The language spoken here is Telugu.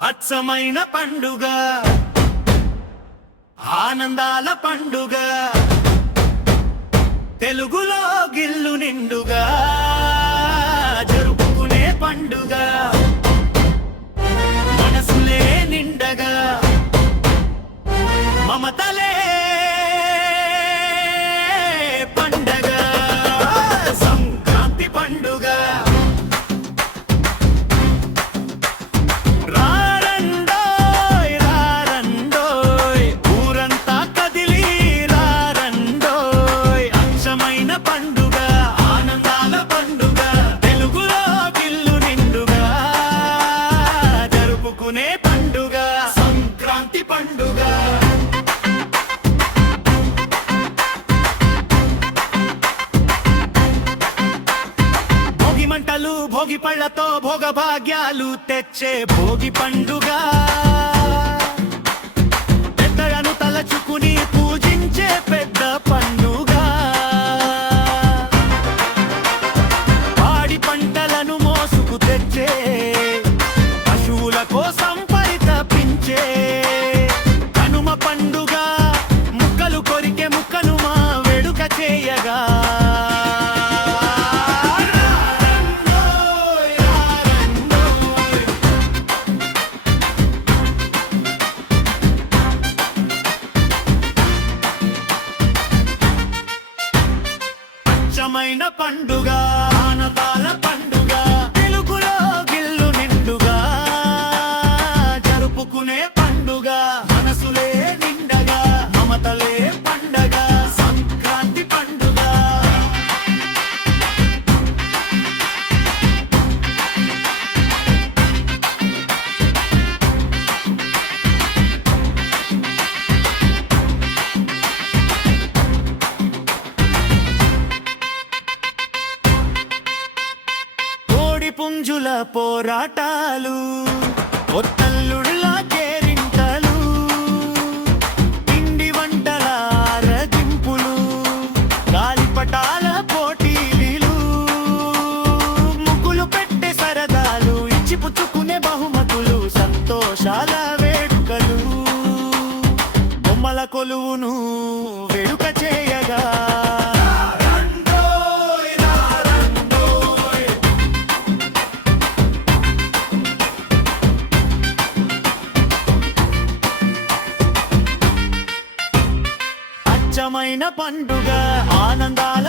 అచ్చమైన పండుగ, ఆనందాల పండుగ, తెలుగులో గిల్లు నిండుగా జరుపుకునే పండుగ, మనసులే నిండగా మమతలే పండగ, సంక్రాంతి పండుగ. రారండోయ్ రారండోయ్ ఊరంతా కదిలి రారండోయ్, అచ్చమైన పండుగ, ఆనందాల పండుగ, తెలుగులో గిల్లు నిండుగా జరుపుకునే పండుగ, సంక్రాంతి పండుగ. భోగి మంటలు భోగి పళ్ళతో భోగ భాగ్యాలు తెచ్చే భోగి పండుగ, పెద్దలను తలచుకుని పూజించే పెద్ద పండుగ, పాడి పంటలను మోసుకు తెచ్చే పశువుల కోసం పరితపించే కనుమ పండుగ, ముక్కలు కొరికే ముక్కను మా వేడుక చేయగా. అచ్చమైన పండుగ, ఆనందాల పండుగ, తెలుగులో గిల్లు నిండుగా జరుపుకునే పండుగ, మనసులే నిండగా మమతలే పండగ, సంక్రాంతి పండుగ. కోడి పుంజుల పోరాటాలు, ఒత్తల్లుళ్ళ కేరింతలు, పిండి వంటల ఆరగింపులు, గాలిపటాల పోటీలు, ముగ్గులు పెట్టే సరదాలు, ఇచ్చి పుచ్చుకునే బహుమతులు, సంతోషాల వేడుకలు, బొమ్మల కొలువును వేడుక చేయగా. అచ్చమైన పండుగ, ఆనందాల